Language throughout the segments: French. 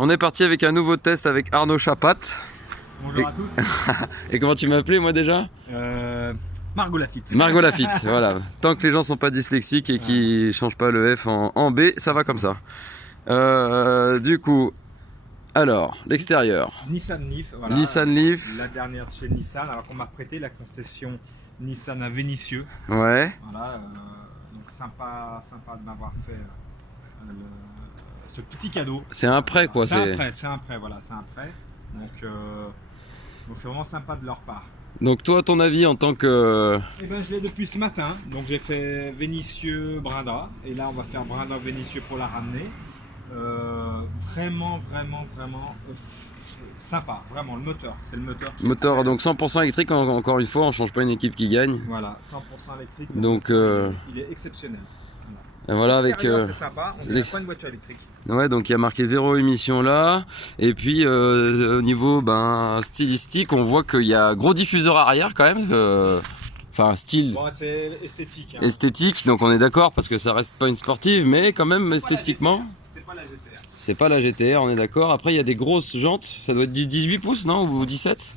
On est parti avec un nouveau test avec Arnaud Chapat. Bonjour à tous. Et comment tu m'as appelé moi déjà? Margot Lafitte. Margot Lafitte, voilà. Tant que les gens sont pas dyslexiques et qu'ils changent pas le F en B, ça va comme ça. Du coup, alors, l'extérieur. Nissan Leaf. Voilà, Nissan Leaf. La dernière chez Nissan, alors qu'on m'a prêté la concession Nissan à Vénissieux. Ouais. Voilà, donc sympa de m'avoir fait ce petit cadeau. C'est un prêt quoi. C'est un prêt, voilà, c'est un prêt. Donc c'est vraiment sympa de leur part. Donc toi, ton avis en tant que... Eh ben, je l'ai depuis ce matin. Donc j'ai fait Vénissieux-Brinda. Et là, on va faire Brinda-Vénissieux pour la ramener. Vraiment sympa. Vraiment, le moteur. C'est le moteur. Moteur donc 100% électrique, encore une fois, on change pas une équipe qui gagne. Voilà, 100% électrique. Donc il est exceptionnel. Et voilà avec c'est sympa, on dirait pas une voiture électrique. Ouais, donc il y a marqué 0 émission là. Et puis au niveau stylistique, on voit qu'il y a gros diffuseur arrière quand même. Enfin style. Bon, c'est esthétique. Hein. Esthétique, donc on est d'accord parce que ça reste pas une sportive, mais quand même esthétiquement. C'est pas la GTR. C'est pas la GTR, on est d'accord. Après il y a des grosses jantes, ça doit être du 18 pouces non ou 17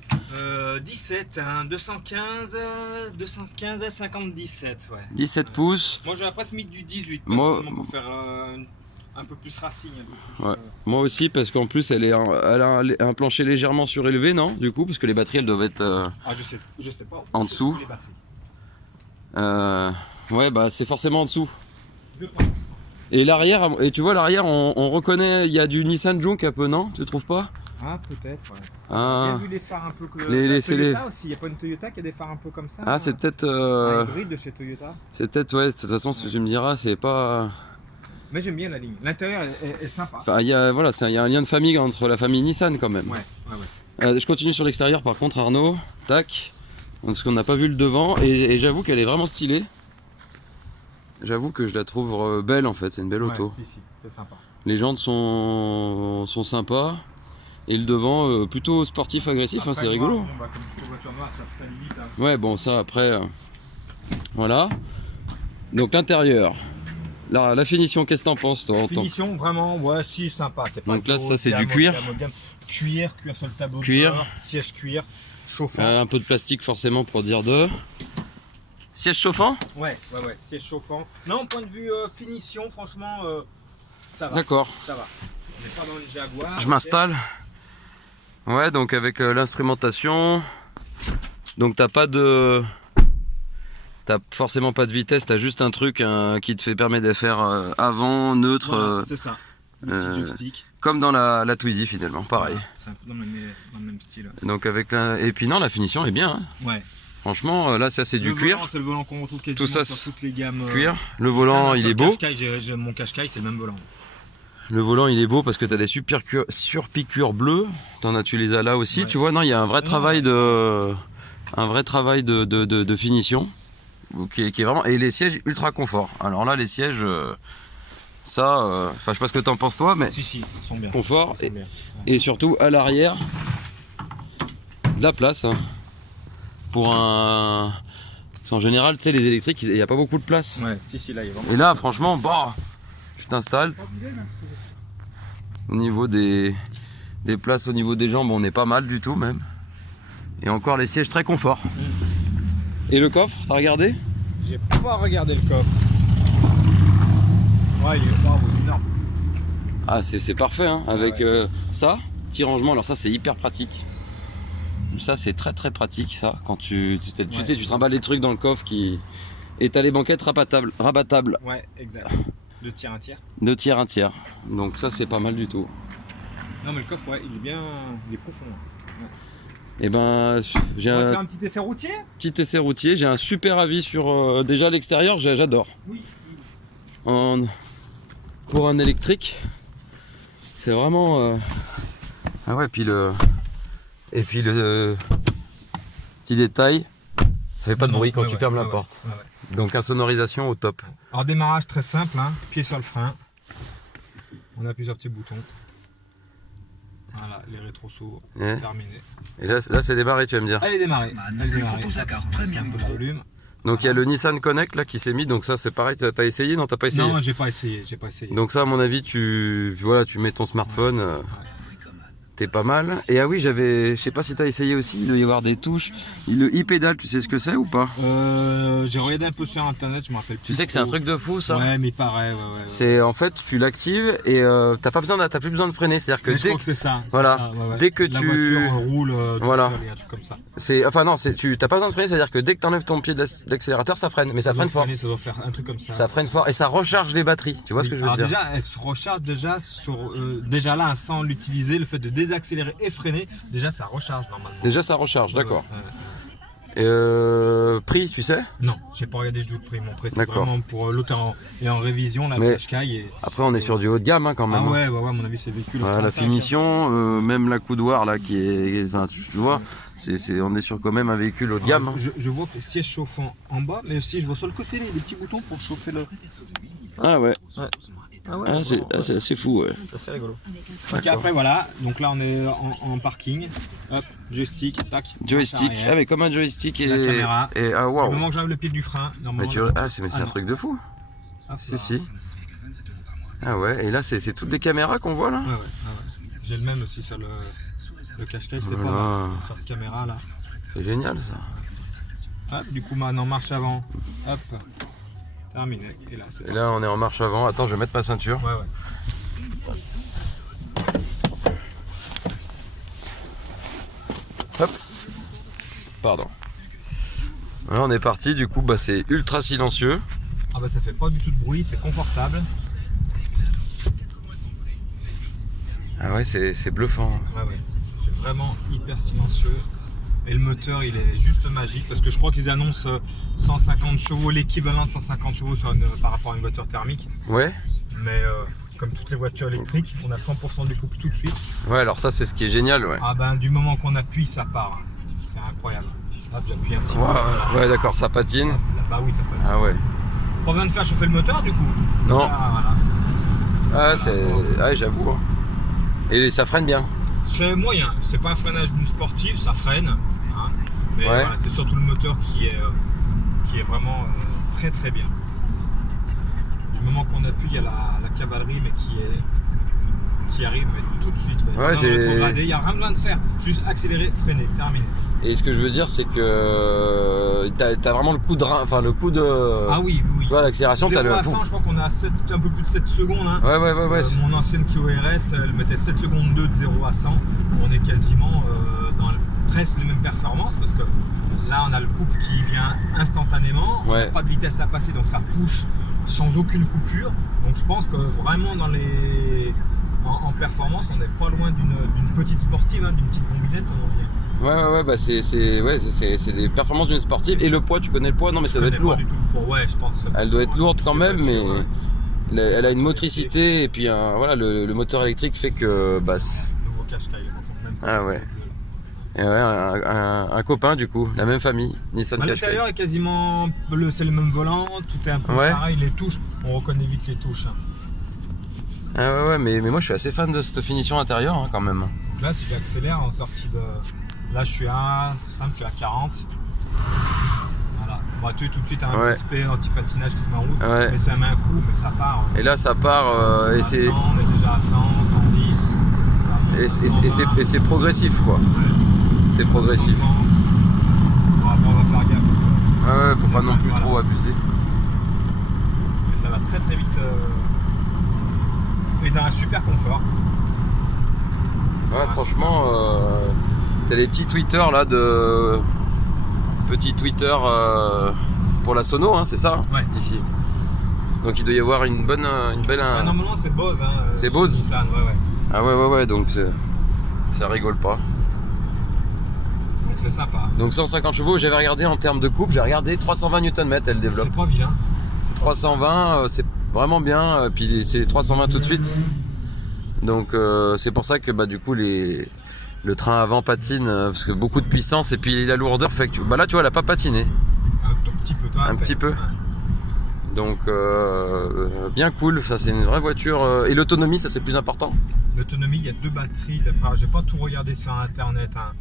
17, hein, 215 à 57, ouais. 17 pouces. Moi j'aurais presque mis du 18 pour faire un peu plus racing. Ouais. Moi aussi parce qu'en plus elle a un plancher légèrement surélevé, non? Du coup, parce que les batteries elles doivent être je sais pas. En dessous. Ouais, bah c'est forcément en dessous. Je pense. Et l'arrière, et tu vois l'arrière, on reconnaît, il y a du Nissan Juke un peu, non? Tu trouves pas? Ah, peut-être, ouais. Ah. Il y a vu les phares un peu que Toyota aussi, il n'y a pas une Toyota qui a des phares un peu comme ça? Ah, c'est peut-être... Un hybride de chez Toyota. C'est peut-être, ouais, de toute façon, si tu me diras, c'est pas... Mais j'aime bien la ligne. L'intérieur est sympa. Enfin, il y a un lien de famille entre la famille Nissan quand même. Ouais. Je continue sur l'extérieur par contre, Arnaud. Tac. Donc, parce qu'on n'a pas vu le devant, et j'avoue qu'elle est vraiment stylée. J'avoue que je la trouve belle en fait, c'est une belle auto. Si, c'est sympa. Les jantes sont sympas. Et le devant plutôt sportif agressif, hein, c'est rigolo. Comme toute voiture noire, ça se limite. Hein. Ouais, bon, ça après. Voilà. Donc l'intérieur. La finition, qu'est-ce que t'en penses toi? Finition, vraiment, ouais, si, sympa. Pas donc là, ça c'est du cuir. Cuir sur le tableau. Cuir. Siège cuir, chauffant. Un peu de plastique forcément pour dire de. Siège chauffant? Ouais, siège chauffant. Non, point de vue finition, franchement, ça va. D'accord. Ça va. On n'est pas dans une Jaguar. Je m'installe. Ouais, donc avec l'instrumentation. Donc t'as forcément pas de vitesse, t'as juste un truc qui te permet de faire avant, neutre. Voilà, c'est ça. Le petit joystick. Comme dans la Twizy finalement, pareil. Voilà, c'est un peu dans le même style. Donc et puis non, la finition est bien. Hein. Ouais. Franchement, là ça c'est du cuir. C'est le volant qu'on retrouve quasiment tout ça, sur toutes les gammes. Cuir. Le volant il est beau. Mon Qashqai c'est le même volant. Le volant il est beau parce que tu as des surpiqûres bleues. Tu les as là aussi, ouais. Tu vois, non, il y a un vrai travail de finition qui est vraiment. Et les sièges ultra confort. Alors là, les sièges, ça, je sais pas ce que tu en penses toi, mais si, ils sont bien. Confort ils sont bien. Et surtout à l'arrière, de la place. Hein, pour un. En général, tu sais, les électriques, il n'y a pas beaucoup de place. Ouais, si, là, il y a vraiment. Et là, franchement, bah. T'installe. Au niveau des places, au niveau des jambes, on est pas mal du tout même. Et encore les sièges très confort. Et le coffre, t'as regardé? J'ai pas regardé le coffre. Ouais, il est énorme. Ah, c'est parfait, hein, avec ça, petit rangement. Alors ça, c'est hyper pratique. Ça, c'est très pratique, ça. Quand tu sais, tu trimbales les trucs dans le coffre et t'as les banquettes rabattables. Ouais, exact. 2 tiers, 1 tiers. 2 tiers, 1 tiers. Donc ça, c'est pas mal du tout. Non, mais le coffre, ouais, il est profond. Ouais. Et ben, on va faire un petit essai routier. Petit essai routier. J'ai un super avis sur déjà l'extérieur. J'adore. Oui. Pour un électrique, c'est vraiment. Ah ouais, et puis le petit détail, ça fait pas de bruit quand tu fermes la porte. Ouais. Donc insonorisation au top. Alors démarrage très simple, hein, pied sur le frein. On appuie sur le petit bouton. Voilà, les rétro-sauts terminés. Et là c'est démarré, tu vas me dire. Elle est démarrée. C'est un peu de volume. Donc il y a le Nissan Connect là qui s'est mis, donc ça c'est pareil, t'as essayé? Non, t'as pas essayé? Non, j'ai pas essayé. Donc ça à mon avis tu mets ton smartphone. Ouais. T'es pas mal. Et ah oui, je sais pas si t'as essayé aussi, il doit y avoir des touches. Le e-pédale, tu sais ce que c'est ou pas? J'ai regardé un peu sur internet, je me rappelle plus. Tu sais que c'est un truc de fou ça? Ouais, mais il paraît, ouais. C'est en fait, tu l'actives et t'as plus besoin de freiner. C'est-à-dire que je crois que c'est ça. Voilà. Ça, ouais. Dès que la tu voiture roule, voilà. tout seul, un truc comme ça. T'as pas besoin de freiner, c'est-à-dire que dès que t'enlèves ton pied de l'accélérateur, ça freine, mais ça freine fort. Ça doit faire un truc comme ça. Ça freine fort et ça recharge les batteries. Tu vois ce que je veux dire? Déjà, elle se recharge déjà là, sans l'utiliser, le fait de désaccélérer et freiner, déjà ça recharge normalement. Déjà ça recharge, d'accord. Ouais. Prix, tu sais? Non, j'ai pas regardé du tout le prix. Mon prix était D'accord. vraiment pour l'auto et en révision, la Qashqai. Après, on est sur du haut de gamme quand même. Ah ouais, à mon avis, c'est véhicule. Voilà, la finition, même la coudoir là qui est. Enfin, tu vois, on est sur quand même un véhicule haut de gamme. Je vois que le siège chauffant en bas, mais aussi je vois sur le côté les petits boutons pour chauffer le. Ah ouais. Ah ouais, c'est assez fou, ouais. C'est assez rigolo. Ok, après voilà, donc là on est en parking. Hop, joystick, tac. Joystick, ah mais comme un joystick et la caméra. Et ah waouh. Au moment que j'enlève le pied du frein, normalement. C'est un truc de fou. Hop, si. Ah ouais, et là c'est toutes des caméras qu'on voit là. Ouais. J'ai le même aussi sur le Qashqai, c'est pas mal. Sur la caméra là. C'est génial ça. Hop, du coup maintenant marche avant. Hop. Terminé. Et là, on est en marche avant. Attends, je vais mettre ma ceinture. Ouais. Hop. Pardon. Là, on est parti. Du coup, c'est ultra silencieux. Ah bah ça fait pas du tout de bruit, c'est confortable. Ah ouais, c'est bluffant. Ouais. C'est vraiment hyper silencieux. Et le moteur, il est juste magique parce que je crois qu'ils annoncent 150 chevaux, l'équivalent de 150 chevaux par rapport à une voiture thermique. Ouais. Mais comme toutes les voitures électriques, on a 100% du couple tout de suite. Ouais, alors ça, c'est ce qui est génial, ouais. Ah ben, du moment qu'on appuie, ça part. C'est incroyable. Hop, j'appuie un petit peu. Ouais, d'accord, ça patine. Là, bah oui, ça patine. Ah ouais. Pas besoin de faire chauffer le moteur, du coup. Non. Ça, voilà. Ouais, j'avoue. Hein. Et ça freine bien. C'est moyen. C'est pas un freinage d'une sportive, ça freine. Hein. Mais ouais. Voilà, c'est surtout le moteur qui est vraiment très très bien. Du moment qu'on appuie, il y a la cavalerie, mais qui arrive mais tout de suite. Ouais, il n'y a rien besoin de faire. Juste accélérer, freiner, terminé. Et ce que je veux dire, c'est que t'as vraiment le coup de rein, enfin le coup de. Ah oui. Tu vois, l'accélération, t'as le. 100, je crois qu'on a un peu plus de 7 secondes. Hein. Ouais. Mon ancienne Clio RS, elle mettait 7 secondes 2 de 0 à 100. On est quasiment dans presque les mêmes performances parce que là, on a le couple qui vient instantanément. On n'a pas de vitesse à passer, donc ça pousse sans aucune coupure. Donc je pense que vraiment en performance, on n'est pas loin d'une petite sportive, hein, d'une petite combinette comme on dit. Ouais, c'est des performances d'une sportive. Et le poids, tu connais le poids? Non, mais ça doit être lourd. Pas du tout le poids. Ouais, je pense que elle doit être lourde quand même, mais elle a une motricité et puis le moteur électrique fait que. Le nouveau Qashqai, même pas. Ah ouais. Et ouais, un copain du coup, la même famille, Nissan Qashqai. L'intérieur est quasiment c'est le même volant, tout est un peu pareil, les touches, on reconnaît vite les touches. Hein. Ah ouais, mais moi je suis assez fan de cette finition intérieure hein, quand même. Donc là, si j'accélère en sortie de. Là, je suis à 40. Voilà. On va tuer tout de suite un PSP, un petit patinage qui se met en route. Ouais. Mais ça met un coup, mais ça part. Et là, ça part. Et c'est. 100, on est déjà à 100, 110. Et c'est progressif quoi. Ouais. C'est progressif. Bon, après, on va faire gaffe. Ouais, faut pas non plus trop abuser. Mais ça va très très vite. Et dans un super confort. Ouais, franchement, t'as les petits Twitter là de. Petit Twitter pour la sono, hein, c'est ça? Ouais. Ici. Donc il doit y avoir une belle. Normalement, c'est Bose. Hein, c'est Bose? Nissan, ouais. Ah ouais, donc ça rigole pas. Donc c'est sympa. Donc 150 chevaux, j'avais regardé en termes de couple, j'ai regardé 320 Nm elle développe. C'est pas vilain. 320, c'est vraiment bien, puis c'est 320 tout de suite. Donc c'est pour ça que du coup le train avant patine, parce que beaucoup de puissance et puis la lourdeur fait que là tu vois elle a pas patiné. Un tout petit peu, toi. Un petit peu. Donc bien cool, ça c'est une vraie voiture. Et l'autonomie, ça c'est plus important. L'autonomie, il y a 2 batteries. J'ai pas tout regardé sur internet. Hein.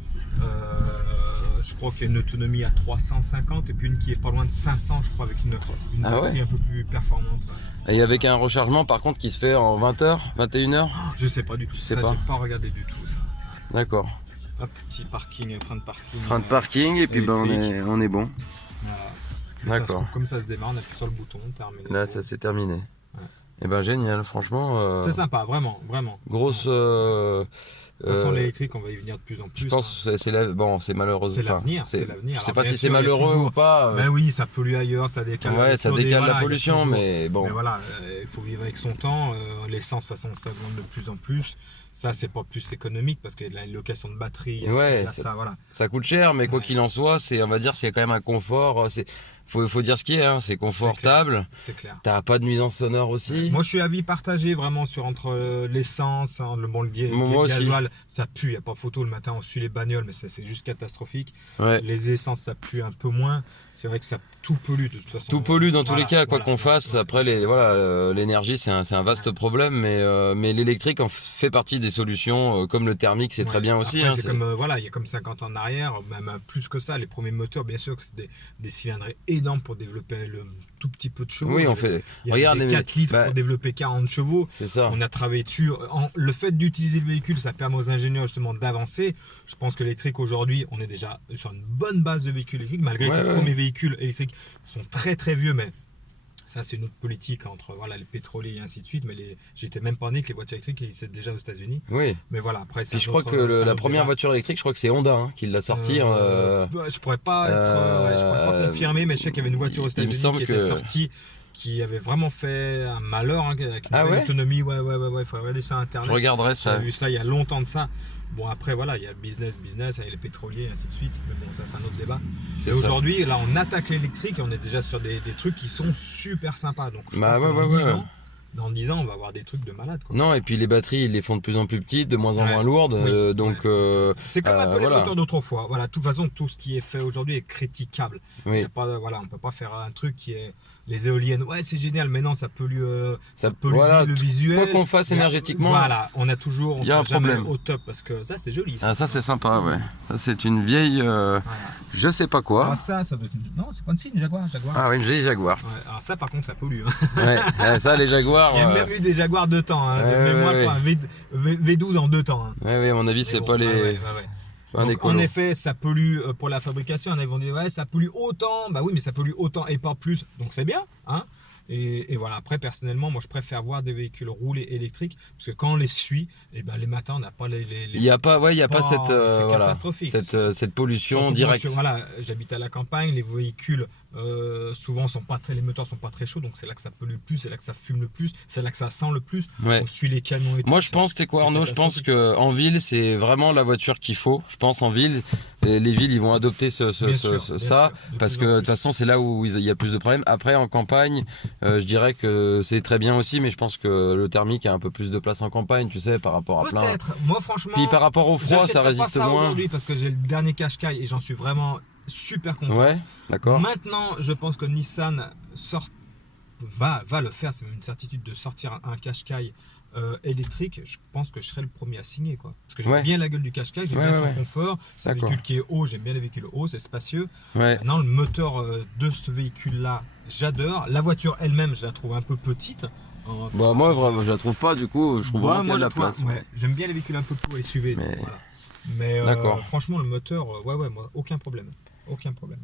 Je crois qu'il y a une autonomie à 350 et puis une qui est pas loin de 500, je crois, avec une batterie un peu plus performante. Et avec un rechargement par contre qui se fait en 20h, 21h? Je sais pas du tout. J'ai pas regardé du tout ça. D'accord. Hop, petit parking, frein de parking. Frein de parking et puis on est bon. D'accord. Comme ça se démarre, on appuie sur le bouton, terminé. Là, ça c'est terminé. Ouais. Et ben génial, franchement. C'est sympa, vraiment. Grosse. De toute façon, l'électrique, on va y venir de plus en plus. Je pense que c'est malheureux. C'est l'avenir. Je sais pas si c'est malheureux ou pas. Ben oui, ça pollue ailleurs, ça décale. Ouais, ça décale la pollution, mais bon. Mais voilà, il faut vivre avec son temps. L'essence, de toute façon, ça augmente de plus en plus. Ça, c'est pas plus économique parce qu'il y a de la location de batterie. Ouais, voilà. Ça coûte cher, mais quoi qu'il en soit, on va dire, c'est quand même un confort. Faut dire ce qui est, hein, c'est confortable. C'est clair. T'as pas de nuisance sonore aussi. Moi, je suis avis partagé vraiment entre l'essence, le gasoil, ça pue. Il n'y a pas photo le matin, on suit les bagnoles, mais c'est juste catastrophique. Ouais. Les essences, ça pue un peu moins. C'est vrai que ça tout pollue de toute façon. Tout pollue dans tous les cas, quoi qu'on fasse. Après, l'énergie, c'est un vaste problème, mais l'électrique en fait partie des solutions, comme le thermique, c'est très bien aussi. Après, il y a comme 50 ans en arrière, même plus que ça. Les premiers moteurs, bien sûr, que c'était des cylindrées énormes pour développer le tout petit peu de chevaux. Oui, regarde, 4 litres pour développer 40 chevaux. C'est ça. On a travaillé dessus. Le fait d'utiliser le véhicule, ça permet aux ingénieurs justement d'avancer. Je pense que l'électrique aujourd'hui, on est déjà sur une bonne base de véhicules électriques, malgré que les premiers véhicules électriques sont très très vieux, mais ça c'est une autre politique entre les pétroliers et ainsi de suite. Mais j'étais même pas né que les voitures électriques existaient déjà aux États-Unis. Oui. Mais voilà, après je crois que la première voiture électrique, je crois que c'est Honda qui l'a sortie. Je pourrais pas confirmer, mais je sais qu'il y avait une voiture aux États-Unis qui était sortie, qui avait vraiment fait un malheur avec une bonne autonomie. Ouais, il faut regarder ça sur internet. Je regarderai ça. J'ai vu ça il y a longtemps de ça. Bon, après, il y a business, avec les pétroliers, et ainsi de suite. Mais bon, ça, c'est un autre débat. Et aujourd'hui, là, on attaque l'électrique et on est déjà sur des trucs qui sont super sympas. Donc, je pense dans 10 ans, on va avoir des trucs de malade. Quoi. Non, et puis les batteries, ils les font de plus en plus petites, de moins en moins lourdes. C'est comme un peu les moteurs d'autrefois. Voilà, de toute façon, tout ce qui est fait aujourd'hui est critiquable. On ne peut pas faire un truc qui est. Les éoliennes, c'est génial, mais non, ça pollue le visuel. Quoi qu'on fasse énergétiquement. Voilà, on y a un problème au top parce que ça, c'est joli. Ça c'est sympa, ouais. Ça, c'est une vieille. Je sais pas quoi. Ah, ça doit être une. Non, c'est pas une Jaguar. Ah, oui, une vieille Jaguar. Ouais, alors, ça, par contre, ça pollue. Ça, les Jaguars. Il y a même eu des Jaguars 2 temps. Moi, je crois un V12 en 2 temps. Oui, à mon avis, c'est pas les. Donc, en effet, ça pollue pour la fabrication. Ils vont dire ça pollue autant. Bah oui, mais ça pollue autant et pas plus. Donc c'est bien, hein. Et voilà. Après, personnellement, moi, je préfère voir des véhicules rouler électriques parce que quand on les suit, les matins, on n'a pas les. Il n'y a pas cette catastrophique. cette pollution surtout directe. J'habite à la campagne. Les véhicules souvent les moteurs sont pas très chauds, donc c'est là que ça pollue le plus, c'est là que ça fume le plus, c'est là que ça sent le plus. On suit les camions et tout. Moi, je pense, Arnaud, je pense que en ville, c'est vraiment la voiture qu'il faut. Je pense en ville, les villes, ils vont adopter ça parce que de toute façon, c'est là où il y a plus de problèmes. Après, en campagne, je dirais que c'est très bien aussi, mais je pense que le thermique a un peu plus de place en campagne, tu sais, par rapport à plein. Peut-être. Moi, franchement. Puis par rapport au froid, ça résiste moins. Aujourd'hui, parce que j'ai le dernier Qashqai et j'en suis vraiment super content. Ouais, d'accord. Maintenant, je pense que Nissan va le faire, c'est même une certitude de sortir un Qashqai électrique. Je pense que je serai le premier à signer, quoi. Parce que j'aime bien la gueule du Qashqai, j'aime bien son confort. C'est un véhicule qui est haut, j'aime bien les véhicules hauts, c'est spacieux. Maintenant, le moteur de ce véhicule-là, j'adore. La voiture elle-même, je la trouve un peu petite. Moi, je la trouve pas, du coup, je trouve vraiment qu'il y a de la place. J'aime bien les véhicules un peu plus SUV. Mais franchement, le moteur, moi, aucun problème.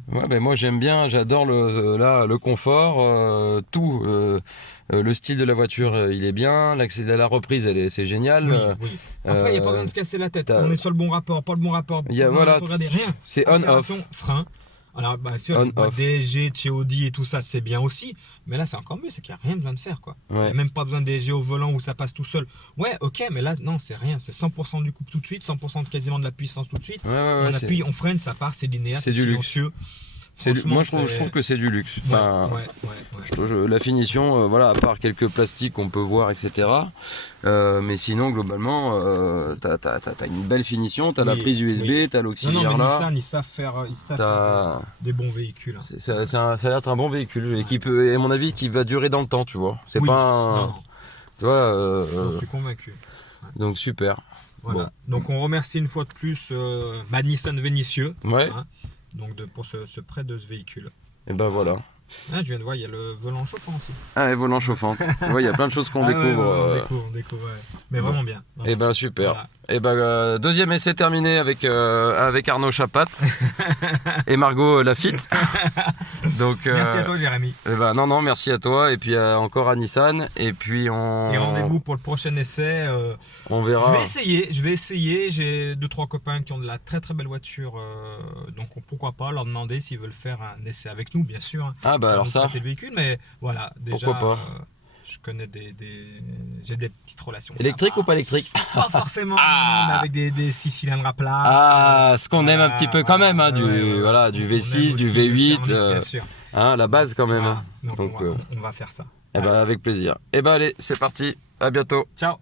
Moi j'aime bien, j'adore le confort, tout. Le style de la voiture, il est bien. L'accès à la reprise, c'est génial. Oui. Après, il n'y a pas besoin de se casser la tête. On est sur le bon rapport, pas le bon rapport. Regardez, rien. C'est on-off. Frein. Alors, sûr, les boîtes DSG, chez Audi et tout ça, c'est bien aussi. Mais là, c'est encore mieux, c'est qu'il n'y a rien besoin de faire, quoi. Il n'y a même pas besoin de DSG au volant où ça passe tout seul. Ouais, ok, mais là, non, c'est rien. C'est 100% du couple tout de suite, 100% quasiment de la puissance tout de suite. On appuie, on freine, ça part, c'est linéaire, c'est silencieux. Moi, je trouve que c'est du luxe. Enfin, la finition, à part quelques plastiques qu'on peut voir, etc. Mais sinon, globalement, t'as une belle finition, t'as la prise USB, t'as l'auxiliaire là. Nissan, ils savent faire des bons véhicules. Ça a l'air d'être un bon véhicule et qui peut, à mon avis, qui va durer dans le temps, tu vois. C'est pas un. Tu vois. J'en suis convaincu. Donc super. Voilà. Bon. Donc on remercie une fois de plus Nissan Vénitieux. Donc pour ce prêt de ce véhicule. Et ben voilà. Je viens de voir, il y a le volant chauffant aussi. Ah, le volant chauffant. Il y a plein de choses qu'on découvre. On découvre, Mais vraiment bien. Et ben super. Et ben deuxième essai terminé avec Arnaud Chapat et Margot Lafitte. Donc merci à toi Jérémy. Et ben non merci à toi et puis encore à Nissan et puis Et rendez-vous pour le prochain essai. On verra. Je vais essayer. J'ai 2-3 copains qui ont de la très très belle voiture, donc pourquoi pas leur demander s'ils veulent faire un essai avec nous, bien sûr. Ah bah alors ça. Le véhicule, mais voilà déjà. Pourquoi pas. Je connais j'ai des petites relations. Électrique ou pas électrique? Pas forcément, non, mais avec des 6 cylindres à plat. Ah, ce qu'on aime un petit peu quand même, hein, du V6, du V8, bien sûr. Hein, la base quand même. Voilà. Hein. Donc on va faire ça. Et bah avec plaisir. Et bah allez, c'est parti, à bientôt. Ciao.